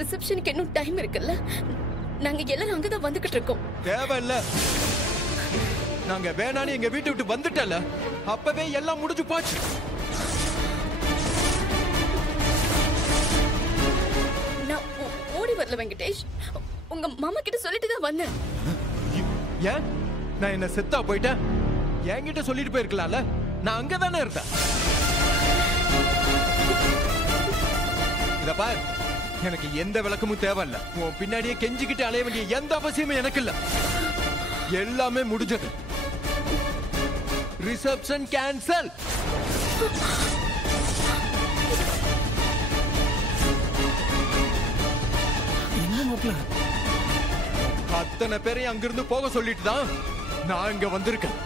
ரிசப்ஷனுக்கு இன்னும் டைம் இருக்குல்ல. நாங்க எல்லாரும் அங்கதான் வந்துகிட்டு இருக்கோம். தேவையில்ல. நாங்க வேணான்னு எங்க வீட்டை விட்டு வந்துட்டல, அப்பவே எல்லாம் முடிஞ்சு போச்சு. நான் ஓடி வரல வெங்கடேஷ். உங்க மாமா கிட்ட சொல்லிட்டு தான் வந்தேன். ஏன் நான் என்ன செத்தா போயிட்டேன்? என்கிட்ட சொல்லிட்டு போயிருக்கலாம்ல, நான் அங்கதானே இருந்தேன். இத பார், எனக்கு எந்த விளக்கமும் தேவையில்ல. உன் பின்னாடியே கெஞ்சிக்கிட்டு அலைய வேண்டிய எந்த அவசியமும் எனக்கு இல்ல. எல்லாமே முடிஞ்சது. Reception cancel. என்ன மாப்பிள்ள? அத்தனை பேரையும் அங்கிருந்து போக சொல்லிட்டு தான் நான் இங்க வந்திருக்கேன்.